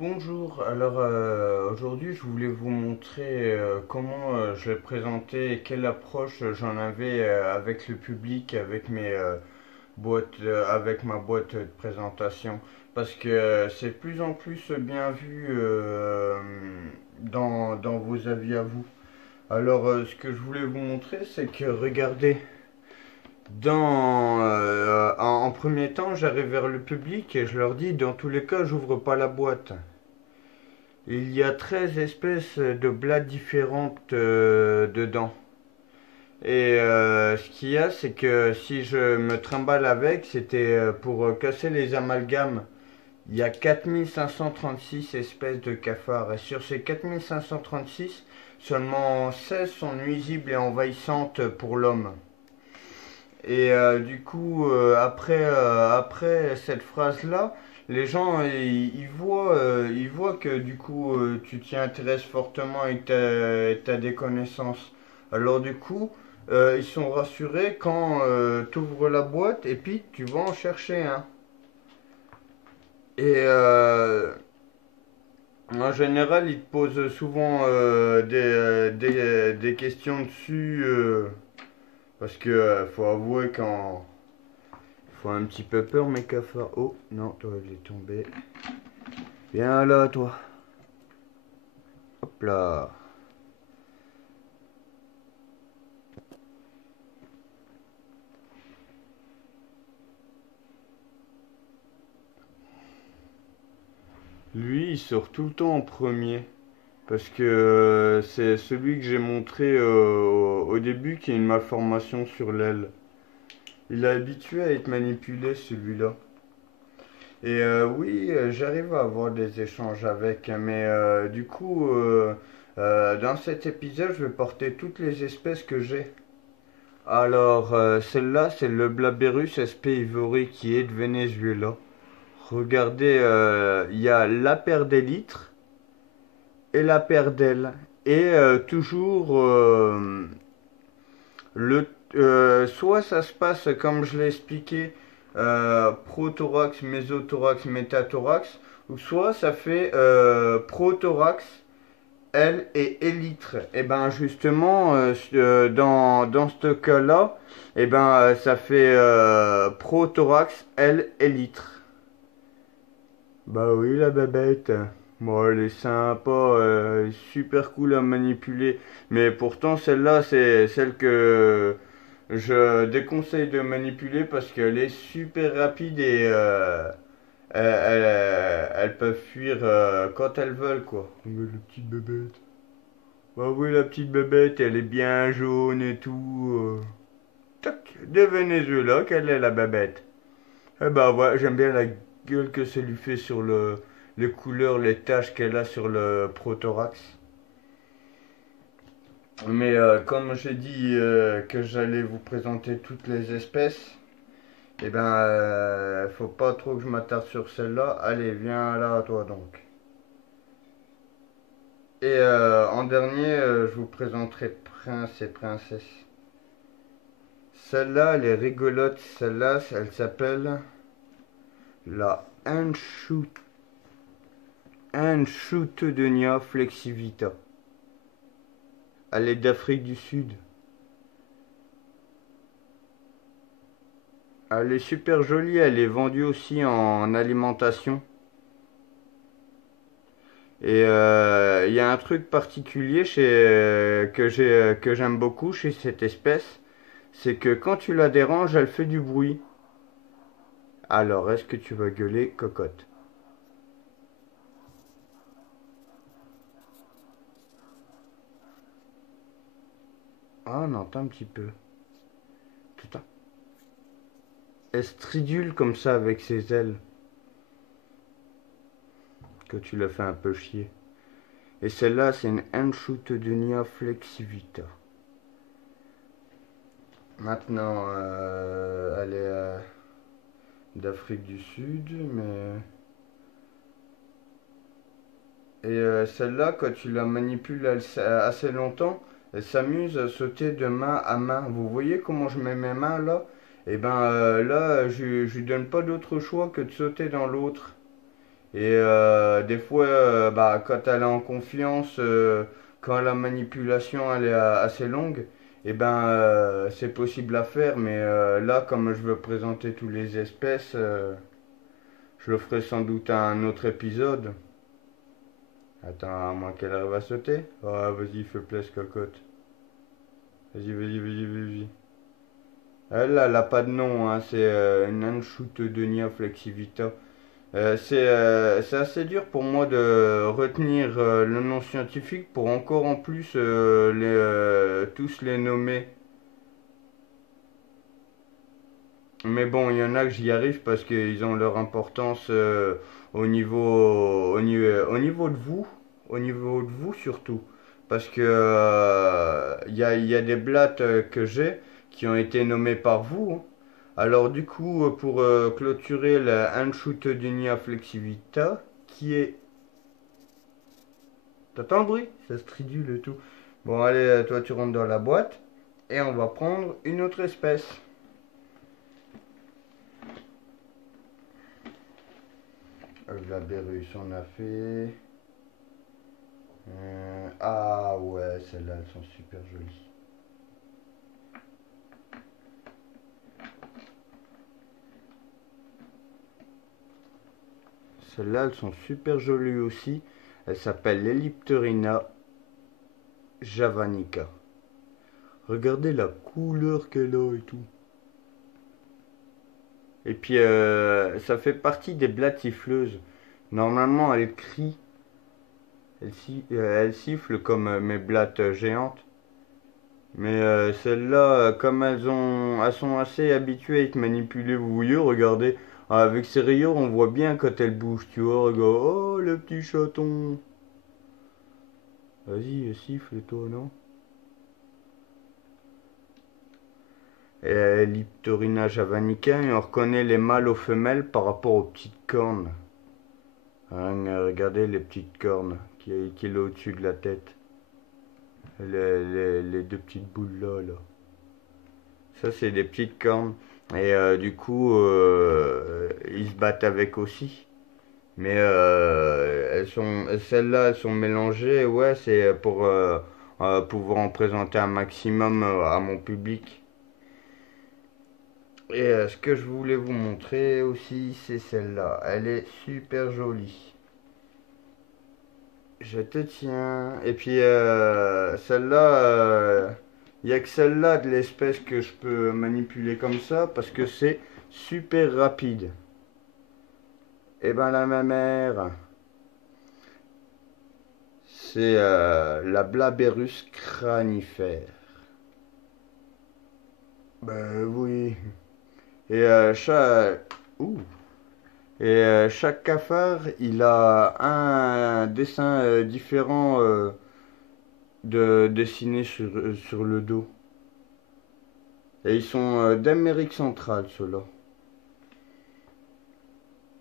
Bonjour, alors aujourd'hui je voulais vous montrer comment je l'ai présenté et quelle approche j'en avais avec le public, avec mes boîtes, avec ma boîte de présentation. Parce que c'est de plus en plus bien vu dans vos avis à vous. Alors ce que je voulais vous montrer c'est que regardez, en premier temps j'arrive vers le public et je leur dis dans tous les cas j'ouvre pas la boîte. Il y a 13 espèces de blattes différentes dedans. Et ce qu'il y a, c'est que si je me trimballe avec, c'était pour casser les amalgames. Il y a 4536 espèces de cafards. Et sur ces 4536, seulement 16 sont nuisibles et envahissantes pour l'homme. Et du coup, après cette phrase-là, les gens ils voient que du coup tu t'y intéresses fortement et que tu as des connaissances. Alors du coup, ils sont rassurés quand tu ouvres la boîte et puis tu vas en chercher un. Et en général, ils te posent souvent des questions dessus parce que faut avouer quand faut un petit peu peur, mes cafards. Oh, non, toi, il est tombé. Viens là, toi. Hop là. Lui, il sort tout le temps en premier. Parce que c'est celui que j'ai montré au début qui a une malformation sur l'aile. Il est habitué à être manipulé, celui-là. Et oui, j'arrive à avoir des échanges avec, hein, mais du coup, dans cet épisode, je vais porter toutes les espèces que j'ai. Alors, celle-là, c'est le Blaberus sp Ivory qui est de Venezuela. Regardez, il y a la paire d'élytres et la paire d'ailes. Et toujours, soit ça se passe comme je l'ai expliqué, prothorax, mésothorax, métathorax, ou soit ça fait prothorax, L et élytre. Et ben justement, dans ce cas-là, et ben ça fait prothorax, L, élytre. Bah oui, la babette. Bon, elle est sympa, super cool à manipuler. Mais pourtant, celle-là, c'est celle que je déconseille de manipuler parce qu'elle est super rapide et elles peuvent fuir quand elles veulent, quoi. Mais la petite bébête. Bah oui, la petite bébête, elle est bien jaune et tout. Tac, de Venezuela, quelle est la bébête? Eh bah ouais, j'aime bien la gueule que ça lui fait sur les couleurs, les taches qu'elle a sur le prothorax. Mais comme j'ai dit que j'allais vous présenter toutes les espèces, eh ben faut pas trop que je m'attarde sur celle-là. Allez, viens là toi donc. Et en dernier, je vous présenterai Prince et Princesse. Celle-là, elle est rigolote. Celle-là, elle s'appelle la Enchutedenia flexivita. Elle est d'Afrique du Sud. Elle est super jolie, elle est vendue aussi en alimentation. Et il y a un truc particulier que j'aime beaucoup chez cette espèce, c'est que quand tu la déranges, elle fait du bruit. Alors, est-ce que tu vas gueuler, cocotte? Ah, on entend un petit peu. Putain. Elle stridule comme ça avec ses ailes, que tu la fais un peu chier. Et celle-là, c'est une Enchutedenia flexivita. Maintenant, elle est d'Afrique du Sud, mais celle-là, quand tu la manipules assez longtemps, elle s'amuse à sauter de main à main. Vous voyez comment je mets mes mains là? Et ben là, je lui donne pas d'autre choix que de sauter dans l'autre. Et des fois, bah, quand elle est en confiance, quand la manipulation elle est assez longue, et ben c'est possible à faire. Mais là, comme je veux présenter tous les espèces, je le ferai sans doute à un autre épisode. Attends, à moins qu'elle arrive à sauter. Ah, vas-y, fais place, cocotte. Vas-y, vas-y, vas-y, vas-y. Elle a pas de nom, hein, c'est une Anchoutedenia flexivita. C'est assez dur pour moi de retenir le nom scientifique pour encore en plus tous les nommer. Mais bon, il y en a que j'y arrive parce qu'ils ont leur importance au niveau de vous, au niveau de vous surtout. Parce que il y a des blattes que j'ai qui ont été nommées par vous, hein. Alors du coup, pour clôturer la Anchoutedenia flexivita, qui est... T'entends le bruit? Ça stridule et tout. Bon, allez, toi tu rentres dans la boîte et on va prendre une autre espèce. La Bérus, on a fait. Ah ouais, celles-là, elles sont super jolies. Celles-là, elles sont super jolies aussi. Elles s'appellent l'Ellipterina javanica. Regardez la couleur qu'elle a et tout. Et puis, ça fait partie des blatifleuses. Normalement, elles crient. Elles sifflent comme mes blattes géantes. Mais celles-là, comme elles sont assez habituées à être manipulées, vous voyez, regardez. Avec ses rayures, on voit bien quand elles bougent, tu vois. Regarde, oh, le petit chaton. Vas-y, siffle toi, non? Et Liptorina javanica, et on reconnaît les mâles aux femelles par rapport aux petites cornes. Hein, regardez les petites cornes qui est là au-dessus de la tête. Les deux petites boules là, là. Ça, c'est des petites cornes. Et du coup, ils se battent avec aussi. Mais celles-là, elles sont mélangées. Ouais, c'est pour pouvoir en présenter un maximum à mon public. Et ce que je voulais vous montrer aussi, c'est celle-là. Elle est super jolie. Je te tiens. Et puis celle-là, il n'y a que celle-là de l'espèce que je peux manipuler comme ça parce que c'est super rapide. Et ben la mamère, c'est la Blaberus cranifère. Ben oui. Et ouh. Et chaque cafard, il a un dessin différent de dessiné sur le dos. Et ils sont d'Amérique centrale, ceux-là.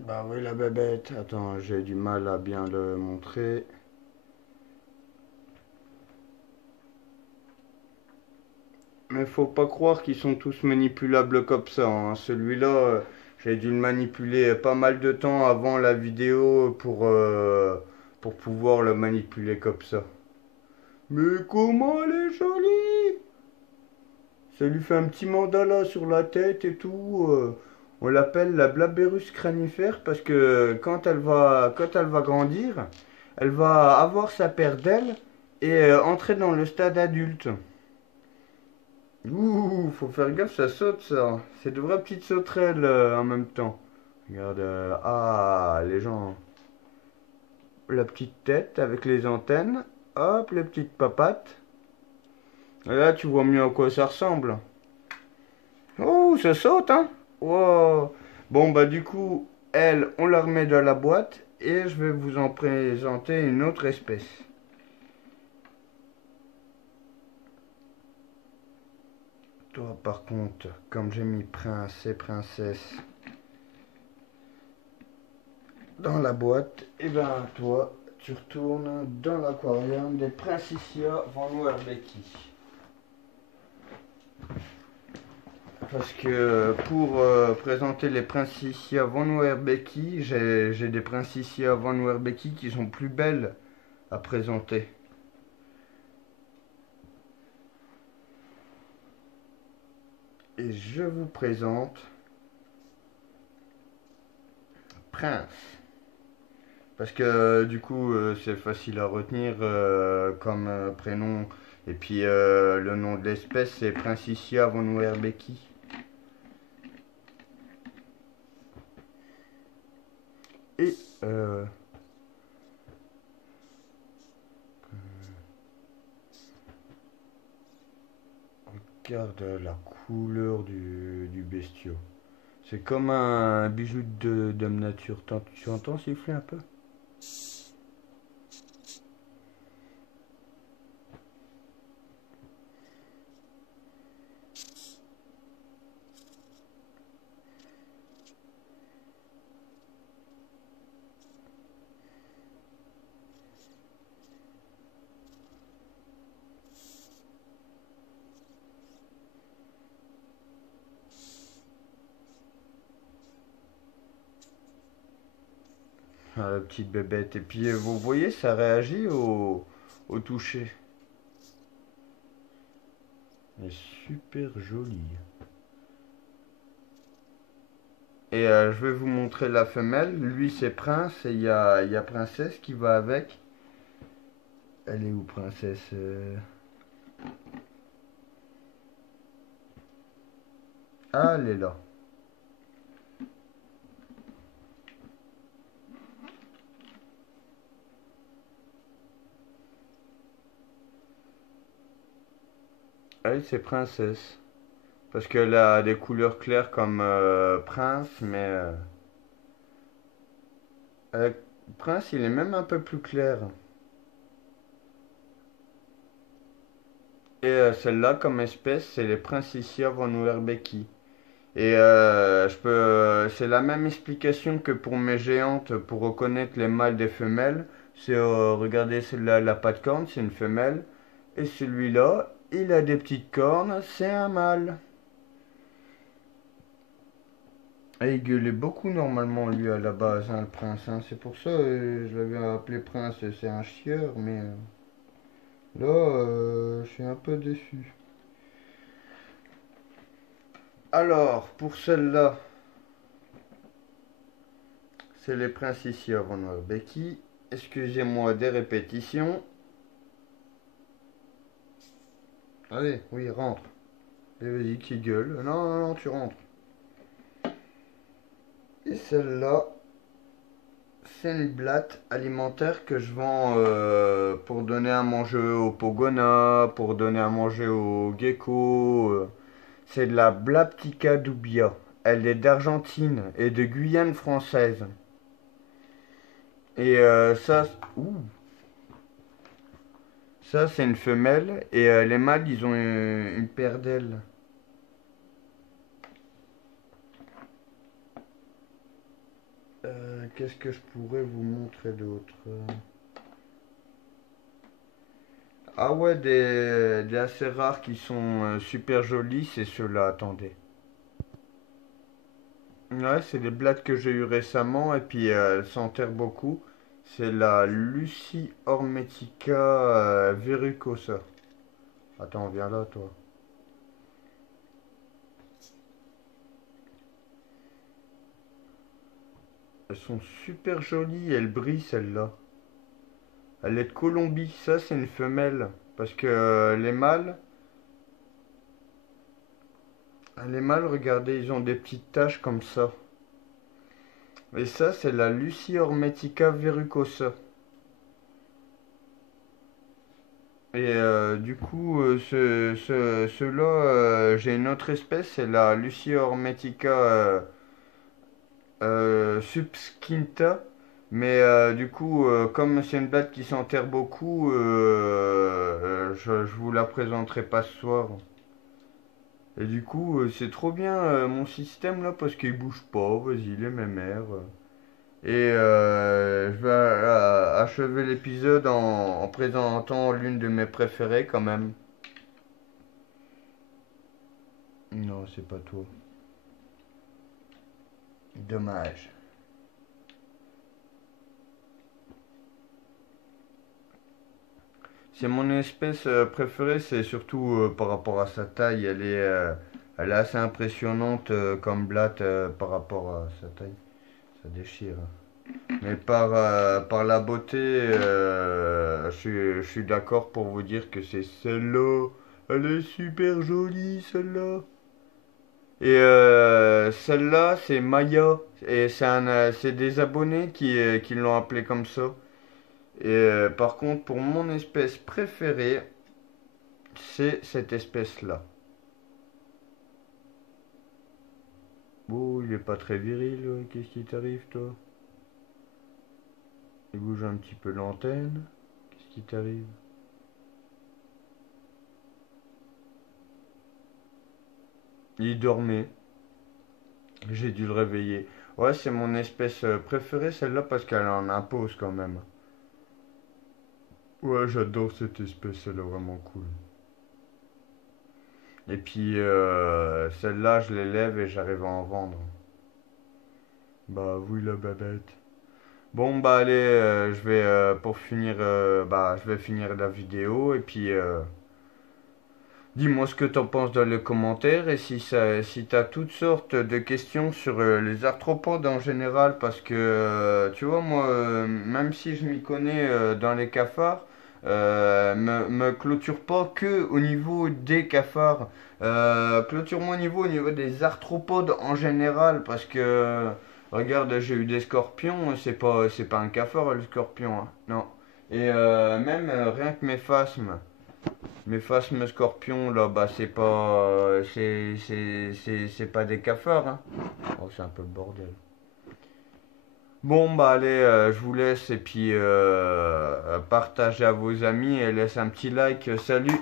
Bah oui, la bébête. Attends, j'ai du mal à bien le montrer. Mais faut pas croire qu'ils sont tous manipulables comme ça, hein. Celui-là, j'ai dû le manipuler pas mal de temps avant la vidéo pour pouvoir le manipuler comme ça. Mais comment elle est jolie! Ça lui fait un petit mandala sur la tête et tout. On l'appelle la Blaberus cranifère parce que quand elle va grandir, elle va avoir sa paire d'ailes et entrer dans le stade adulte. Ouh, faut faire gaffe, ça saute ça. C'est de vraies petites sauterelles en même temps. Regarde, les gens. La petite tête avec les antennes. Hop, les petites papates. Et là, tu vois mieux à quoi ça ressemble. Oh, ça saute, hein? Wow. Bon, bah du coup, elle, on la remet dans la boîte et je vais vous en présenter une autre espèce. Toi, par contre, comme j'ai mis prince et princesse dans la boîte, et ben toi, tu retournes dans l'aquarium des Princitia van Werbecky. Parce que pour présenter les Princitia van Werbecky, j'ai des Princitia van Werbecky qui sont plus belles à présenter. Et je vous présente Prince. Parce que du coup c'est facile à retenir comme prénom. Et puis le nom de l'espèce c'est Princitia van Werbecky. Et regarde la couleur du bestiau. C'est comme un bijou de Dame Nature. Tu entends siffler un peu? Ah, la petite bébête. Et puis vous voyez, ça réagit au toucher. Elle est super jolie. Et je vais vous montrer la femelle. Lui c'est Prince et il y a Princesse qui va avec. Elle est où Princesse Ah, elle est là. Elle c'est Princesse. Parce qu'elle a des couleurs claires comme Prince, mais euh, Prince il est même un peu plus clair. Et celle-là comme espèce c'est les Princitia van Werbecky. Et c'est la même explication que pour mes géantes pour reconnaître les mâles des femelles. C'est regardez celle-là, la pas de cornes, c'est une femelle. Et celui-là, il a des petites cornes, c'est un mâle. Et il gueulait beaucoup normalement lui à la base, hein, le prince. Hein. C'est pour ça je l'avais appelé prince, c'est un chieur, mais là je suis un peu déçu. Alors, pour celle-là, c'est les Princicia van Werbecky. Excusez-moi des répétitions. Allez, oui, rentre. Et vas-y, qui gueule. Non, non, non, tu rentres. Et celle-là, c'est une blatte alimentaire que je vends pour donner à manger aux pogonas, pour donner à manger aux geckos. C'est de la Blaptica dubia. Elle est d'Argentine et de Guyane française. Et ça c'est une femelle. Et les mâles, ils ont une paire d'ailes. Qu'est-ce que je pourrais vous montrer d'autre Ah ouais, des assez rares qui sont super jolis, c'est ceux-là, attendez. Ouais, c'est des blattes que j'ai eues récemment et puis elles s'enterrent beaucoup. C'est la Lucie Hormetica verrucosa. Attends, viens là, toi. Elles sont super jolies, elles brillent celle-là. Elle est de Colombie, ça c'est une femelle. Parce que les mâles, regardez, ils ont des petites taches comme ça. Et ça c'est la Lucie Hormetica verrucosa. Et du coup, ceux-là, j'ai une autre espèce, c'est la Lucie Hormetica subscinta. Mais du coup, comme c'est une blatte qui s'enterre beaucoup, je vous la présenterai pas ce soir. Et du coup, c'est trop bien mon système là parce qu'il bouge pas. Vas-y, les mêmes airs. Et je vais à achever l'épisode en présentant l'une de mes préférées quand même. Non, c'est pas toi. Dommage. C'est mon espèce préférée, c'est surtout par rapport à sa taille. Elle est assez impressionnante comme blatte par rapport à sa taille. Ça déchire. Mais par la beauté, je suis d'accord pour vous dire que c'est celle-là. Elle est super jolie, celle-là. Et celle-là, c'est Maya. Et c'est des abonnés qui l'ont appelée comme ça. Et par contre, pour mon espèce préférée, c'est cette espèce-là. Oh, il est pas très viril, qu'est-ce qui t'arrive, toi? Il bouge un petit peu l'antenne. Qu'est-ce qui t'arrive? Il dormait. J'ai dû le réveiller. Ouais, c'est mon espèce préférée, celle-là, parce qu'elle en impose quand même. Ouais, j'adore cette espèce, elle est vraiment cool. Et puis, celle-là, je l'élève et j'arrive à en vendre. Bah oui, la babette. Bon, bah allez, je vais, pour finir, bah, je vais finir la vidéo et puis dis-moi ce que t'en penses dans les commentaires et si t'as toutes sortes de questions sur les arthropodes en général, parce que tu vois, moi, même si je m'y connais dans les cafards, me clôture pas que au niveau des cafards. Clôture-moi au niveau des arthropodes en général, parce que regarde, j'ai eu des scorpions, c'est pas un cafard le scorpion, hein, non. Et même rien que mes phasmes. Mes phasmes scorpions, là, bah, c'est pas des cafards, hein. Oh, c'est un peu le bordel. Bon, bah, allez, je vous laisse et puis partagez à vos amis et laisse un petit like. Salut!